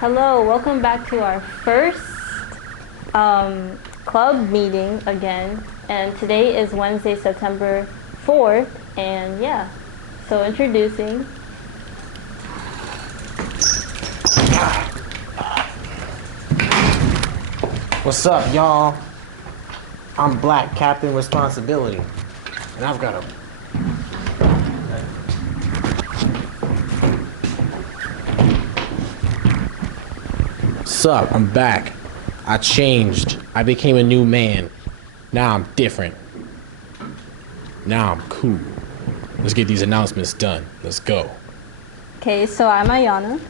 Hello, welcome back to our first club meeting again. And today is Wednesday, September 4th. And yeah, so introducing. What's up, y'all? I'm Black Captain Responsibility, and I've got a... What's up? I'm back. I changed. I became a new man. Now I'm different. Now I'm cool. Let's get these announcements done. Let's go. Okay, so I'm Ayana.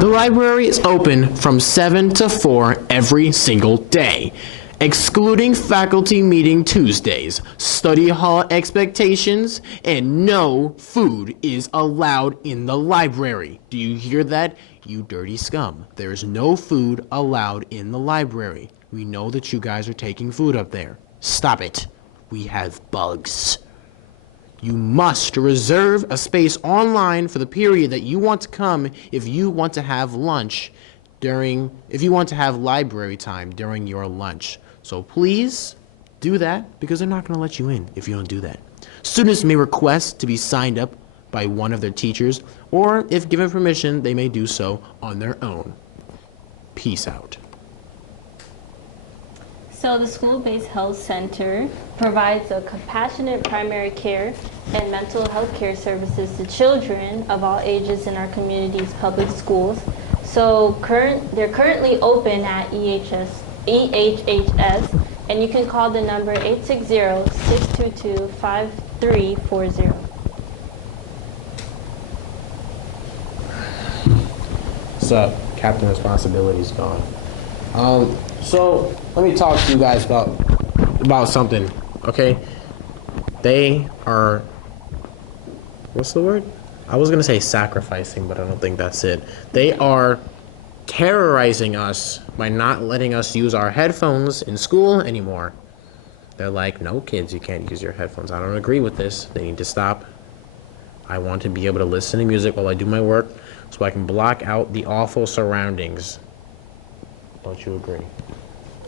The library is open from 7 to 4 every single day, excluding faculty meeting Tuesdays, study hall expectations, and no food is allowed in the library. Do you hear that, you dirty scum? There is no food allowed in the library. We know that you guys are taking food up there. Stop it. We have bugs. You must reserve a space online for the period that you want to come if you want to have lunch if you want to have library time during your lunch. So please do that, because they're not going to let you in if you don't do that. Students may request to be signed up by one of their teachers, or if given permission, they may do so on their own. Peace out. So the school-based health center provides a compassionate primary care and mental health care services to children of all ages in our community's public schools. So they're currently open at EHHS, and you can call the number 860-622-5340. What's up? Captain Responsibility's gone. So let me talk to you guys about something, okay? They are, what's the word? I was gonna say sacrificing, but I don't think that's it. They are terrorizing us by not letting us use our headphones in school anymore. They're like, no kids, you can't use your headphones. I don't agree with this. They need to stop. I want to be able to listen to music while I do my work so I can block out the awful surroundings. Don't you agree?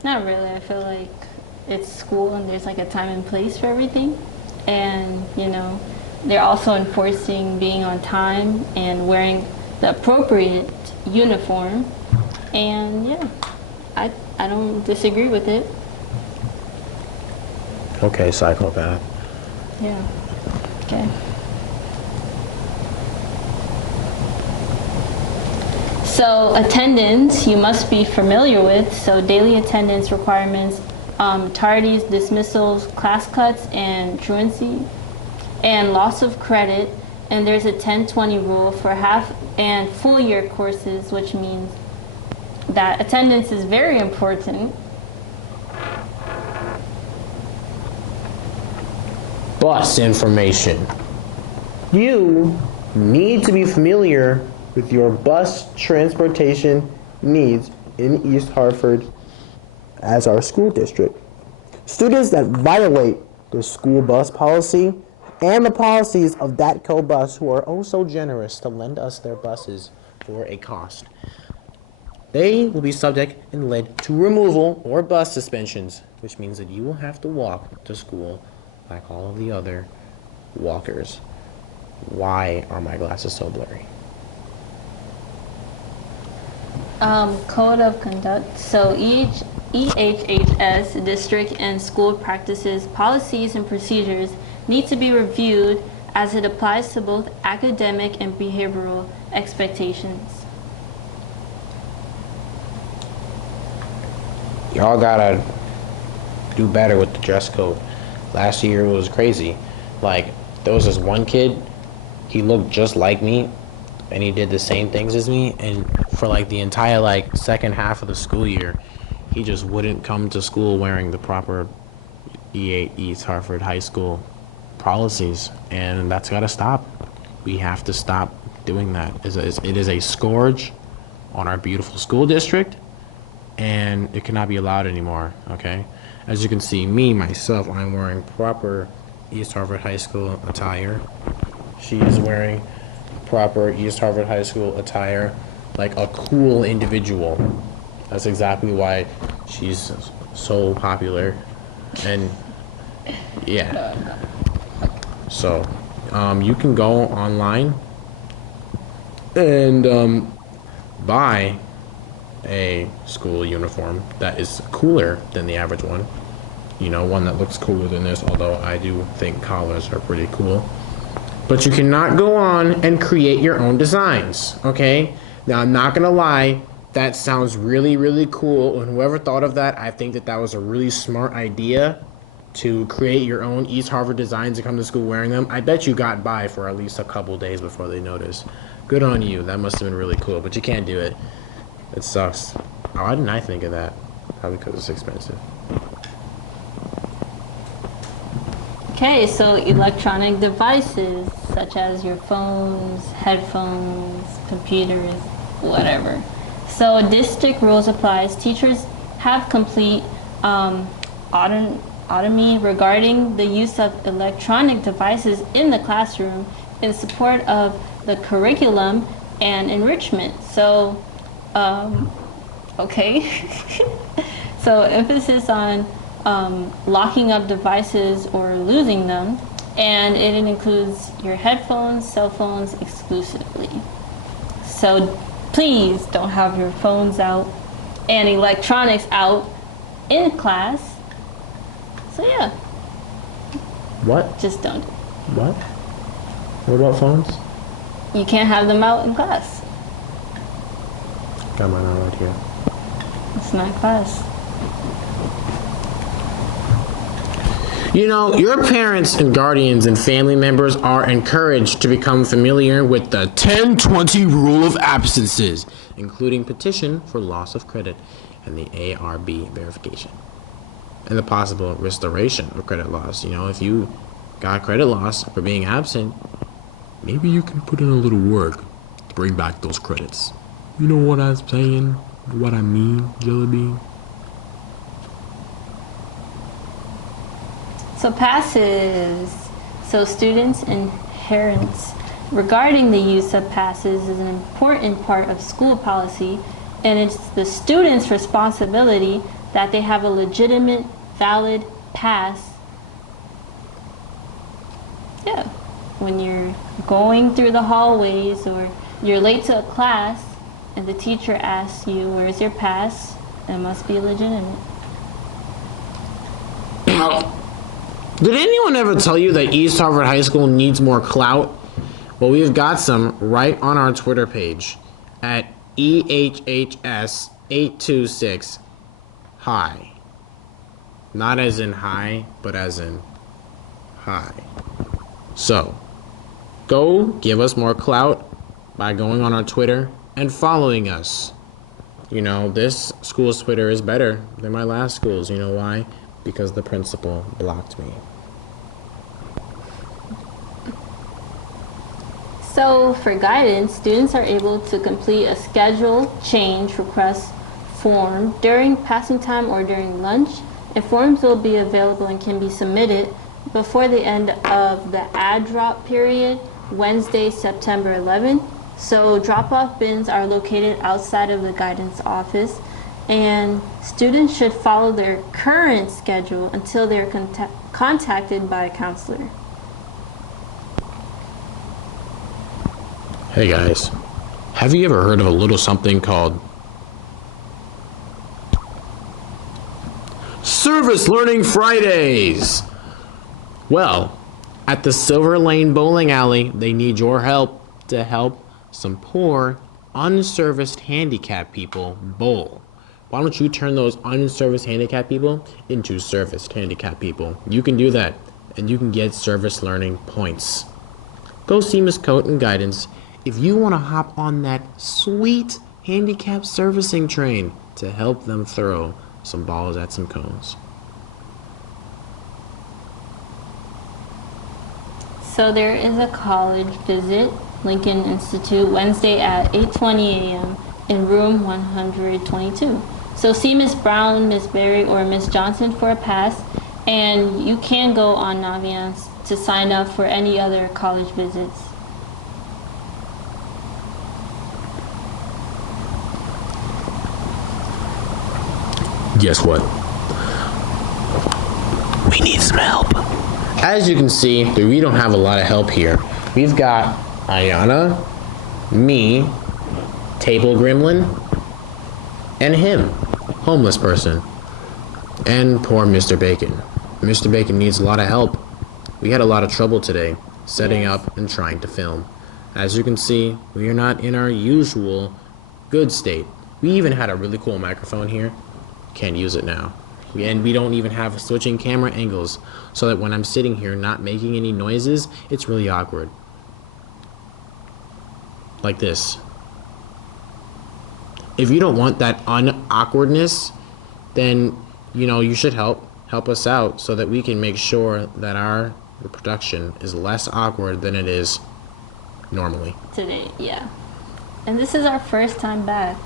Not really. I feel like it's school and there's like a time and place for everything. And, you know, they're also enforcing being on time and wearing the appropriate uniform. And yeah, I don't disagree with it. Okay, psychopath. Yeah. Okay. So attendance, you must be familiar with. So daily attendance requirements, tardies, dismissals, class cuts, and truancy, and loss of credit. And there's a 10-20 rule for half and full year courses, which means that attendance is very important. Bus information. You need to be familiar with your bus transportation needs in East Hartford as our school district. Students that violate the school bus policy and the policies of DATCO Bus, who are oh so generous to lend us their buses for a cost, they will be subject and led to removal or bus suspensions, which means that you will have to walk to school like all of the other walkers. Why are my glasses so blurry? Code of conduct. So each EHHS district and school practices, policies, and procedures need to be reviewed as it applies to both academic and behavioral expectations. Y'all gotta do better with the dress code. Last year it was crazy. Like, there was this one kid, he looked just like me, and he did the same things as me, and for like the entire like second half of the school year, he just wouldn't come to school wearing the proper East Hartford High School policies, and that's got to stop. We have to stop doing that. It is a scourge on our beautiful school district, and it cannot be allowed anymore, okay? As you can see, myself, I'm wearing proper East Hartford High School attire, She is wearing proper East Harvard High School attire, like a cool individual. That's exactly why she's so popular. And yeah. So, you can go online and buy a school uniform that is cooler than the average one. You know, one that looks cooler than this, although I do think collars are pretty cool. But you cannot go on and create your own designs, okay? Now, I'm not gonna lie, that sounds really, really cool. And whoever thought of that, I think that was a really smart idea to create your own East Harvard designs and come to school wearing them. I bet you got by for at least a couple days before they noticed. Good on you. That must have been really cool, but you can't do it. It sucks. Why didn't I think of that? Probably because it's expensive. Okay, so electronic devices such as your phones, headphones, computers, whatever. So district rules applies. Teachers have complete autonomy regarding the use of electronic devices in the classroom in support of the curriculum and enrichment. So, okay. So emphasis on locking up devices or losing them, and it includes your headphones, cell phones exclusively. So please don't have your phones out and electronics out in class. So yeah. What? Just don't. What? What about phones? You can't have them out in class. Got mine on right here. It's not class. You know, your parents and guardians and family members are encouraged to become familiar with the 10-20 rule of absences, including petition for loss of credit and the ARB verification, and the possible restoration of credit loss. You know, if you got credit loss for being absent, maybe you can put in a little work to bring back those credits. You know what I'm saying? What I mean, Jellybean? So passes. So students' adherence regarding the use of passes is an important part of school policy, and it's the students' responsibility that they have a legitimate, valid pass. Yeah, when you're going through the hallways or you're late to a class and the teacher asks you, "Where's your pass?" It must be legitimate. Did anyone ever tell you that East Harvard High School needs more clout? Well, we've got some right on our Twitter page at EHHS 826 high. Not as in high, but as in high. So, go give us more clout by going on our Twitter and following us. You know, this school's Twitter is better than my last school's. You know why? Because the principal blocked me. So for guidance, students are able to complete a schedule change request form during passing time or during lunch, and forms will be available and can be submitted before the end of the ad drop period, Wednesday, September 11th. So drop-off bins are located outside of the guidance office, and students should follow their current schedule until they're contacted by a counselor. Hey guys, have you ever heard of a little something called Service Learning Fridays? Well, at the Silver Lane Bowling Alley, they need your help to help some poor, unserviced handicapped people bowl. Why don't you turn those unserviced handicapped people into serviced handicapped people? You can do that, and you can get service learning points. Go see Miss Coat and Guidance if you want to hop on that sweet handicap servicing train to help them throw some balls at some cones. So there is a college visit, Lincoln Institute, Wednesday at 8:20 a.m. in room 122. So see Miss Brown, Miss Berry, or Miss Johnson for a pass, and you can go on Naviance to sign up for any other college visits. Guess what? We need some help. As you can see, we don't have a lot of help here. We've got Ayana, me, Table Gremlin, and him, homeless person, and poor Mr. Bacon. Mr. Bacon needs a lot of help. We had a lot of trouble today setting up and trying to film. As you can see, we are not in our usual good state. We even had a really cool microphone here. Can't use it now. And we don't even have switching camera angles, so that when I'm sitting here not making any noises, it's really awkward. Like this. If you don't want that unawkwardness, then, you know, you should help us out so that we can make sure that our production is less awkward than it is normally. Today, yeah. And this is our first time back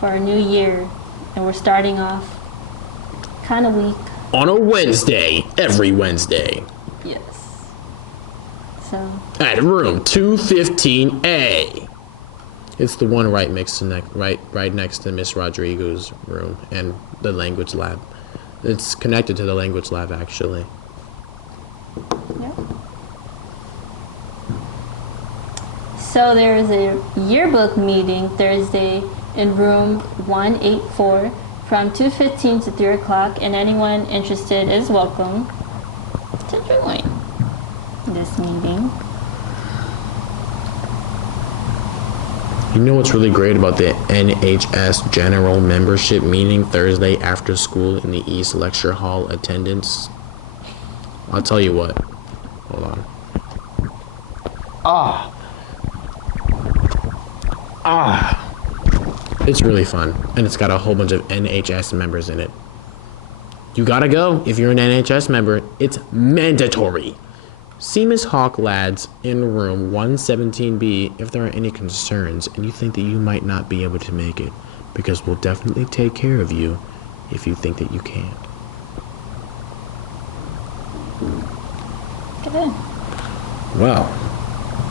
for our new year, and we're starting off kind of weak. On a Wednesday, every Wednesday. Yes. So. At room 215A. It's the one right next to right next to Miss Rodrigo's room and the language lab. It's connected to the language lab, actually. Yeah. So there is a yearbook meeting Thursday in room 184 from 2:15 to 3 o'clock, and anyone interested is welcome to join this meeting. You know what's really great about the NHS General Membership meeting Thursday after school in the East Lecture Hall attendance? I'll tell you what. Hold on. It's really fun, and it's got a whole bunch of NHS members in it. You gotta go if you're an NHS member. It's mandatory. See Miss Hawk lads in room 117B if there are any concerns and you think that you might not be able to make it, because we'll definitely take care of you if you think that you can't. Good. Well.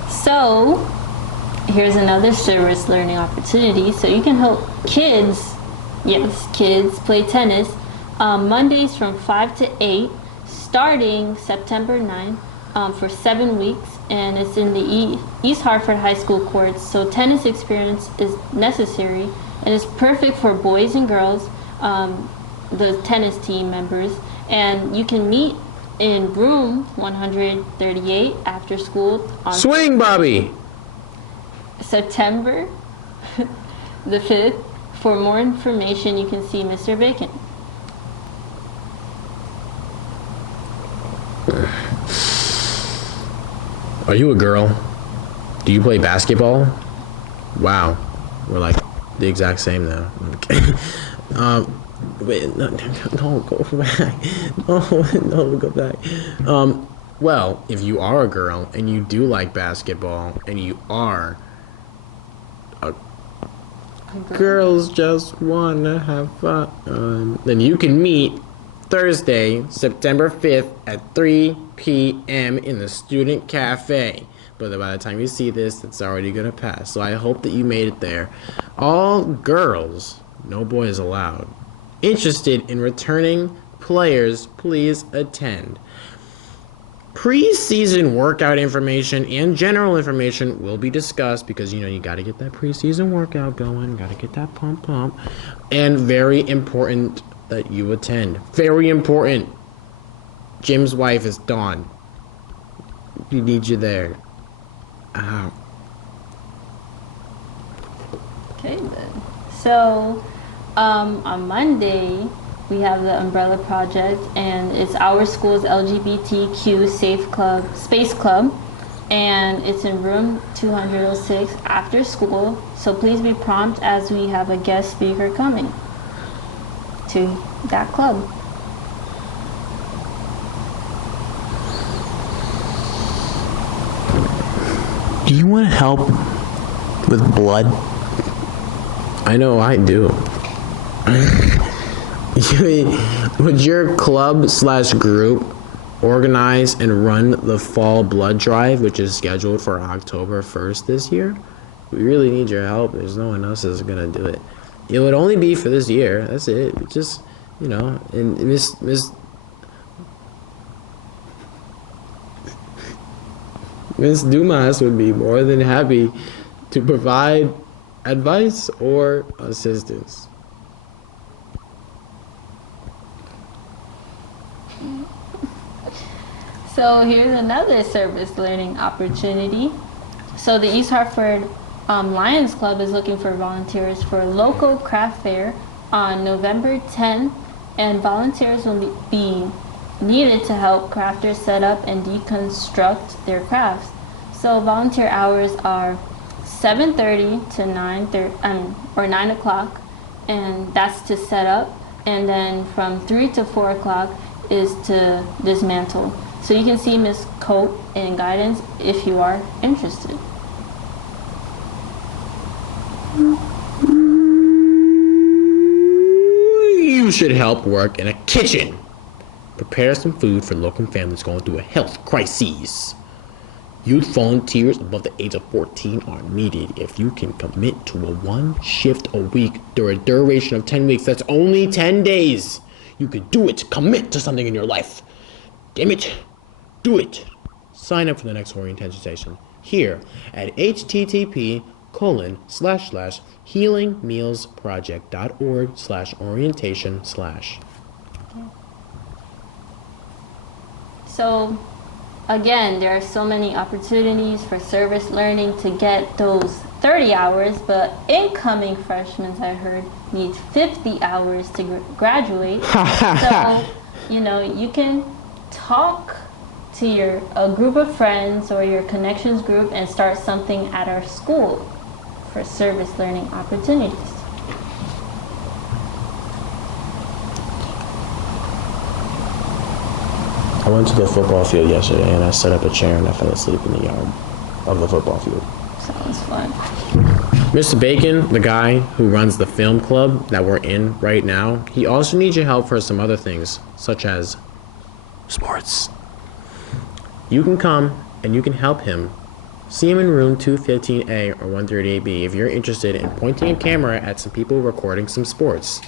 So, here's another service learning opportunity. So you can help kids, yes, kids play tennis Mondays from 5 to 8, starting September 9th. For 7 weeks, and it's in the East Hartford High School courts. So tennis experience is necessary, and it's perfect for boys and girls, the tennis team members. And you can meet in room 138 after school on Swing, Bobby! September the 5th. For more information, you can see Mr. Bacon. Are you a girl? Do you play basketball? Wow, we're like the exact same now. Okay. Wait, no, go back. No, go back. Well, if you are a girl and you do like basketball and you are a girls just wanna have fun, then you can meet Thursday, September 5th at 3 p.m. in the Student Cafe. But by the time you see this, it's already going to pass. So I hope that you made it there. All girls, no boys allowed, interested in returning players, please attend. Preseason workout information and general information will be discussed because, you know, you got to get that preseason workout going, got to get that pump. And very important that you attend. Very important. Jim's wife is Dawn. We need you there. Ow. Okay, then. So, on Monday, we have the Umbrella Project, and it's our school's LGBTQ Space Club, and it's in room 206 after school. So please be prompt as we have a guest speaker coming to that club. Do you want help with blood? I know I do. Would your club/group organize and run the fall blood drive, which is scheduled for October 1st this year? We really need your help. There's no one else that's gonna do it. It would only be for this year. That's it. Just You know, and Miss Dumas would be more than happy to provide advice or assistance. So here's another service learning opportunity. So the East Hartford Lions Club is looking for volunteers for a local craft fair on November 10th, and volunteers will be needed to help crafters set up and deconstruct their crafts. So volunteer hours are 7:30 to 9:30 or 9 o'clock, and that's to set up, and then from 3 to 4 o'clock is to dismantle. So you can see Ms. Cope in guidance if you are interested. You should help work in a kitchen. Prepare some food for local families going through a health crisis. Youth volunteers above the age of 14 are needed. If you can commit to a 1 shift a week during a duration of 10 weeks, that's only 10 days. You can do it. Commit to something in your life. Damn it. Do it. Sign up for the next orientation session here at http://healingmealsproject.org/orientation/. So again, there are so many opportunities for service learning to get those 30 hours, but incoming freshmen, I heard, need 50 hours to graduate. So, you know, you can talk to a group of friends or your connections group and start something at our school for service learning opportunities. I went to the football field yesterday and I set up a chair and I fell asleep in the yard of the football field. Sounds fun. Mr. Bacon, the guy who runs the film club that we're in right now, he also needs your help for some other things, such as sports. You can come and you can help him. See him in room 215A or 138B if you're interested in pointing a camera at some people recording some sports.